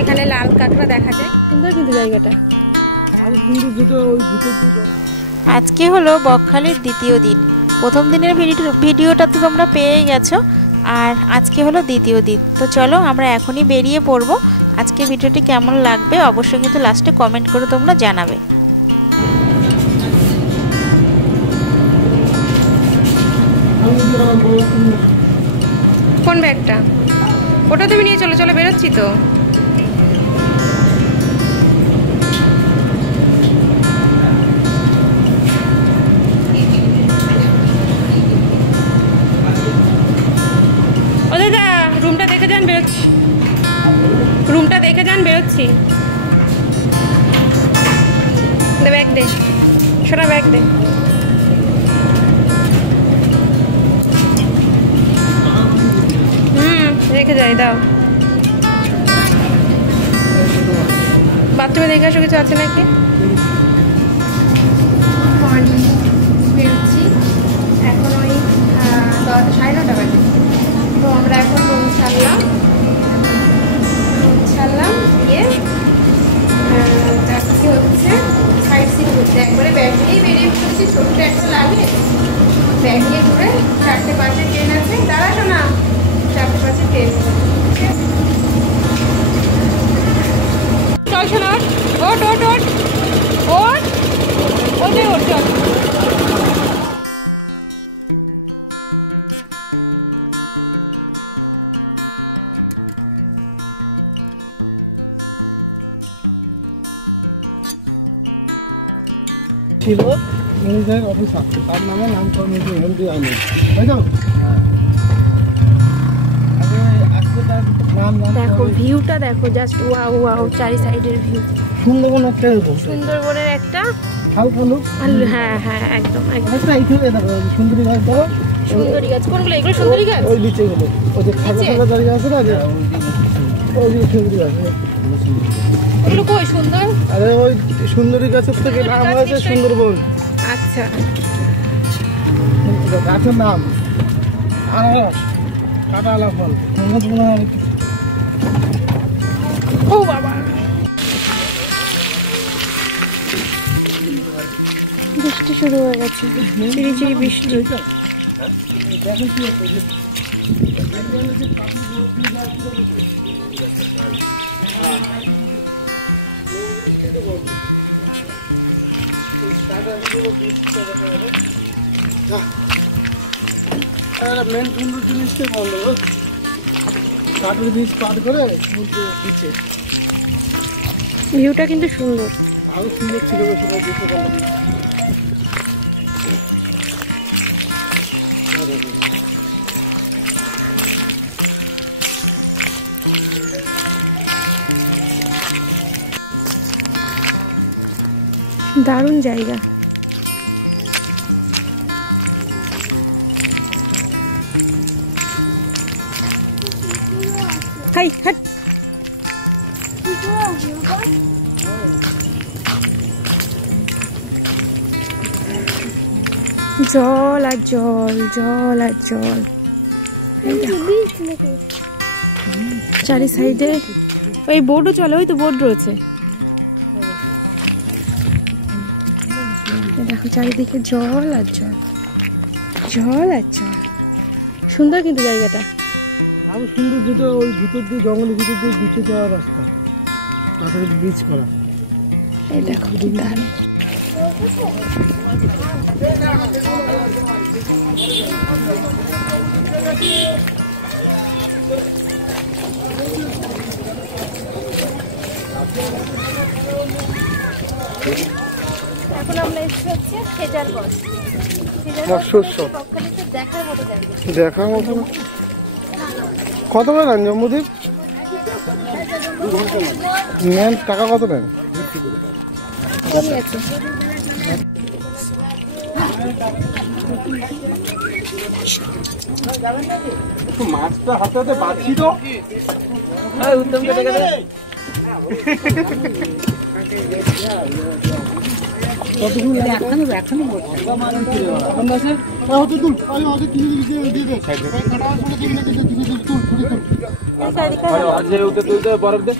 এখানে লাল কাঁকড়া দেখা যায়, সুন্দর কিন্তু জায়গাটা। আজকে হলো বকখালির দ্বিতীয় দিন। প্রথম দিনের ভিডিওটা তো তোমরা পেয়ে গেছো, আর আজকে হলো দ্বিতীয় দিন। তো চলো আমরা এখনই বেরিয়ে পড়বো। আজকে ভিডিওটি কেমন লাগবে অবশ্যই কিন্তু লাস্টে কমেন্ট করে তোমরা জানাবে। কোন ব্যাগটা? ওটা তুমি নিয়ে চলো, চলো বেরোচ্ছি তো। ও দাদা, রুমটা দেখে যান, বেরোচ্ছি। রুমটা দেখে যান, বেরোচ্ছি। ব্যাগ দে, সোনা ব্যাগ দে। রেখে যাই, দাও। বাথরুমে দেখে আসো কিছু আছে নাকি। মর্নিং বেরোচ্ছি, এখন ওই 9:30 বাজে। তো আমরা এখন রুম ছাড়লাম, গিয়ে যাচ্ছি হচ্ছে সাইড সিন ঘুরতে। একবারে ব্যাগ নিয়েই বেরিয়ে পড়েছি, ছোট্ট একটা লাগে ব্যাগ নিয়ে ঘুরে। 4:05 ট্রেন আছে, দাঁড়াশো না, 4:05 ট্রেন। চল শোনা, ওট ওট ওট ওট, ওটাই ওট, চল। ছিল ম্যানেজার অফিসার, তার নামে নামকরণ হয়েছে হেলদি আইন, তাই তো? দেখো ভিউটা দেখো, জাস্ট ওয়াও ওয়াও, চারি সাইডের ভিউ। সুন্দরবন একটা, সুন্দরবনের একটা হালকা লুক। হ্যাঁ হ্যাঁ, একদম একদম। সুন্দরী গাছ দেখো, সুন্দরী গাছ কোনগুলো? এগুলো সুন্দরী গাছ, ওই নিচে গুলো, ওই যে খাগা খাগা দাঁড়িয়ে আছে না, ওই যে সুন্দরী গাছ। এগুলো কই সুন্দর? আরে ওই সুন্দরী গাছের থেকে নাম হয়েছে সুন্দরবন। আচ্ছা, গাছের নাম আনারস, কাটা আলা ফল। ও বাবা, বৃষ্টি শুরু হয়ে গেছে, চিরি চিরি বৃষ্টি। দেখেন কি হচ্ছে, মেন সুন্দর জিনিসটাই বন্ধ, কাঠের বীজ পার করে সমুদ্রে দিচ্ছে। ভিউটা কিন্তু সুন্দর, আরো সুন্দর ছিল সেটা দেখতে পারলাম। দারুণ জায়গা। হাই হাট, জল আর জল, জল আর জল। চারি সাইডে ওই বোর্ডও চলে, ওই তো বোর্ড রয়েছে। দেখো চারিদিকে জল আর জল, জল আর জল। সুন্দর কিন্তু জায়গাটা। আরো সুন্দর যেটা ওই ভিতর দিয়ে, জঙ্গলের ভিতর দিয়ে বিচে যাওয়ার রাস্তা, তারপরে বীজ করা। এই দেখো কি দারুণ। এখন আমরা এসেছি হচ্ছে খেজারগঞ্জ। দেখার মতো জায়গা, দেখার মতো। কত করে নেন জম্মুদ্বীপ? নেন টাকা কত নেন? মাছটা হাতে হাতে বাঁধছি তো, উত্তম কেটে কেটে। কতক্ষণ লাগে এখনই হতে তুল হতে তুলে দিয়ে দে কাটা শুনে দিবি না তুল তুল আজে উঠে তুলতে বরফ দে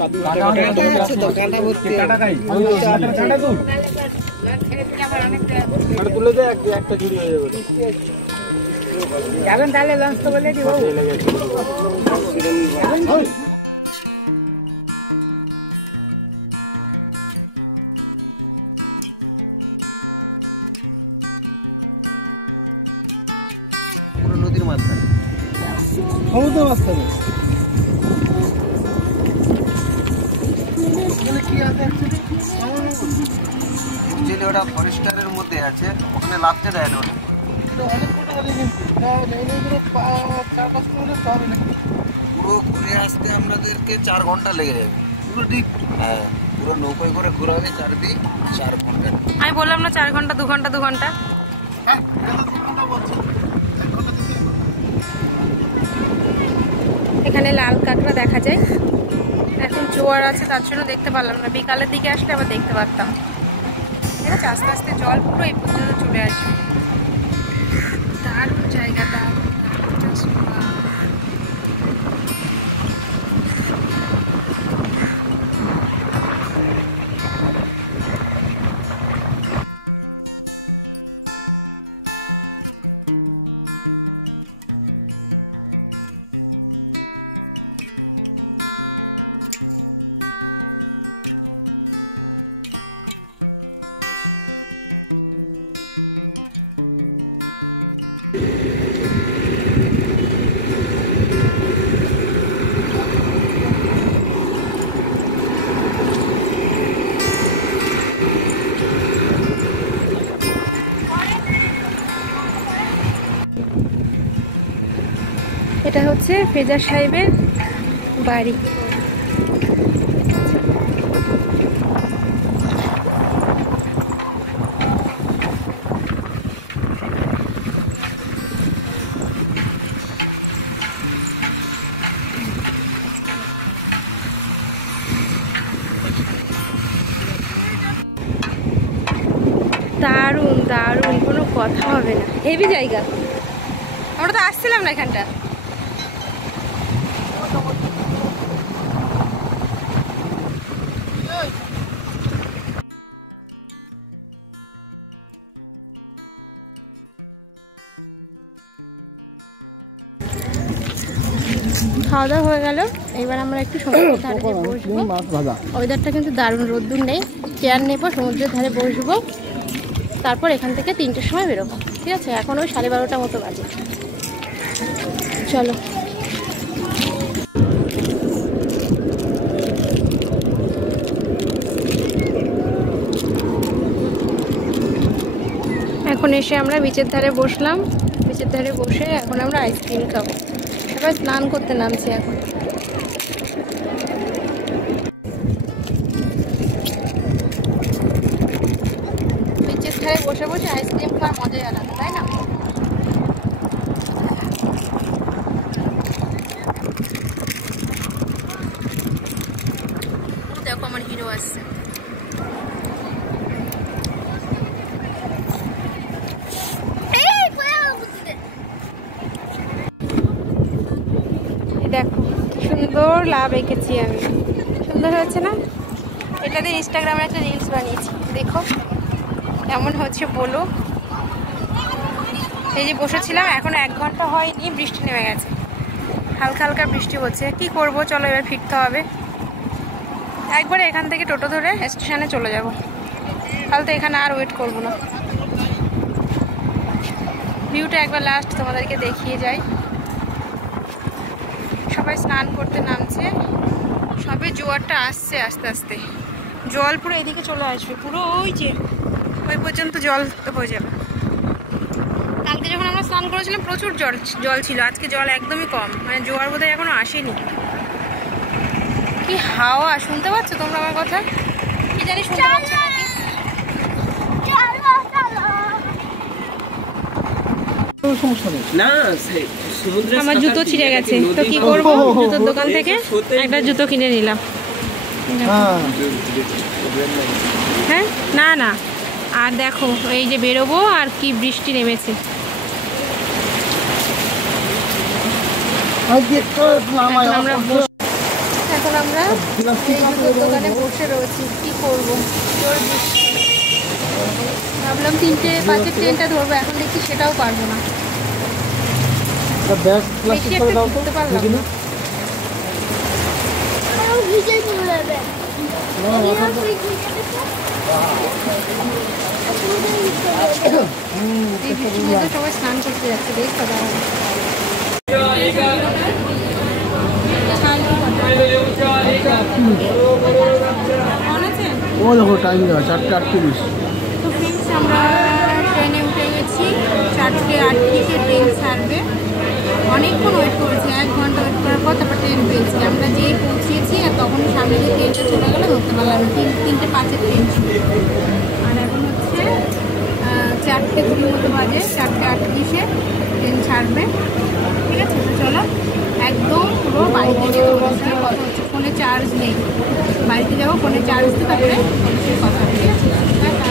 কাটা খাই কাটা তুল আর তুলে দে একটা চুরি হয়ে যাবে যাবেন তাহলে লঞ্চ তো বলে দিব পুরো নদীর মাঝখানে সমুদ্র মাঝখানে যদি ওটা ফরেস্টারের মধ্যে আছে ওখানে লাভতে দেয় না পুরো ঘুরে আসতে আমাদেরকে 4 ঘন্টা লেগে যাবে পুরো ঠিক হ্যাঁ পুরো নৌকোয় করে ঘোরাবে চারদিক 4 ঘন্টা আমি বললাম না 4 ঘন্টা 2 ঘন্টা 2 ঘন্টা। এখানে লাল কাঁকড়া দেখা যায়, এখন জোয়ার আছে তার জন্য দেখতে পারলাম না, বিকালের দিকে আসলে আবার দেখতে পারতাম। ঠিক আছে, আস্তে আস্তে জল পুরো এই পর্যন্ত চলে আসবে। দারুণ জায়গা, দারুণ। এটা হচ্ছে ফেজার সাহেবের বাড়ি। দারুণ দারুণ, কোনো কথা হবে না, হেভি জায়গা। আমরা তো আসছিলাম না এখানটা। খাওয়া দাওয়া হয়ে গেল, এবার আমরা একটু সমুদ্রের ধারে বসবো। ওয়েদারটা কিন্তু দারুণ, রোদ্দুর নেই, চেয়ার নেবো, সমুদ্রের ধারে বসবো, তারপর এখান থেকে 3টের সময় বেরোবো। ঠিক আছে, এখন ওই 12:30 মতো বাজে। চলো। এখন এসে আমরা বিচের ধারে বসলাম, বিচের ধারে বসে এখন আমরা আইসক্রিম খাবো। সবাই স্নান করতে নামছে এখন। বিচের ধারে বসে বসে আইসক্রিম খাওয়ার মজাই আলাদা, তাই না? দেখো আমার হিরো আসছে। দেখো সুন্দর লাভ এঁকেছি আমি, সুন্দর হয়েছে না? এটা দিয়ে ইনস্টাগ্রামে একটা রিলস বানিয়েছি, দেখো কেমন হচ্ছে বলো। এই যে বসেছিলাম, এখন 1 ঘন্টা হয়নি, বৃষ্টি নেমে গেছে, হালকা হালকা বৃষ্টি হচ্ছে। কি করব, চলো এবার ফিরতে হবে। একবারে এখান থেকে টোটো ধরে স্টেশনে চলে যাব, তাহলে তো এখানে আর ওয়েট করবো না। ভিউটা একবার লাস্ট তোমাদেরকে দেখিয়ে যাই। সবাই স্নান করতে নামছে, সবে জোয়ারটা আসছে আস্তে আস্তে, জল পুরো এদিকে চলে আসবে, পুরো ওই যে ওই পর্যন্ত জল হয়ে যাবে। কালকে যখন আমরা স্নান করেছিলাম প্রচুর জল ছিল, আজকে জল একদমই কম, মানে জোয়ার বোধহয় এখনো আসেনি। কি হাওয়া, শুনতে পাচ্ছ তোমরা আমার কথা? কি জানি শুনতে পাচ্ছ নাকি? আমার জুতো ছিঁড়ে গেছে, তো কি করবো, জুতোর দোকান থেকে একটা জুতো কিনে নিলাম। হ্যাঁ না না, আর দেখো এই যে বেরোবো আর কি বৃষ্টি নেমেছে। এখন আমরা এই জুতোর দোকানে বসে রয়েছি, কি করবো, জোর বৃষ্টি। ভাবলাম 3:05 ট্রেনটা ধরবো, এখন দেখি সেটাও পারবো না, বেশি একটা ঘুরতে পারলাম না। এই বৃষ্টির মধ্যে সবাই স্নান করতে যাচ্ছে, বেশ কথা। ও দেখো টাইম দেওয়া 4:38। তো ফ্রেন্ডস আমরা ট্রেনে উঠে গেছি, 4:38 ট্রেন ছাড়বে। অনেকক্ষণ ওয়েট করেছি, 1 ঘন্টা ওয়েট করার পর তারপর ট্রেন পেয়েছি। আমরা যেই পৌঁছেছি আর তখনই সামনে যে ট্রেনটা চলে গেলো ধরতে পারলাম। 3:05 ট্রেন ছিল। আর এখন হচ্ছে 4:20 মতো বাজে, 4:38 ট্রেন ছাড়বে। ঠিক আছে, তো চলো একদম পুরো বাড়িতে যেতে তোমার সঙ্গে কথা হচ্ছে। ফোনে চার্জ নেই, বাড়িতে যাবো, ফোনে চার্জ দিতে, তারপরে ফোনের সঙ্গে কথা হবে। ঠিক আছে, টাটা।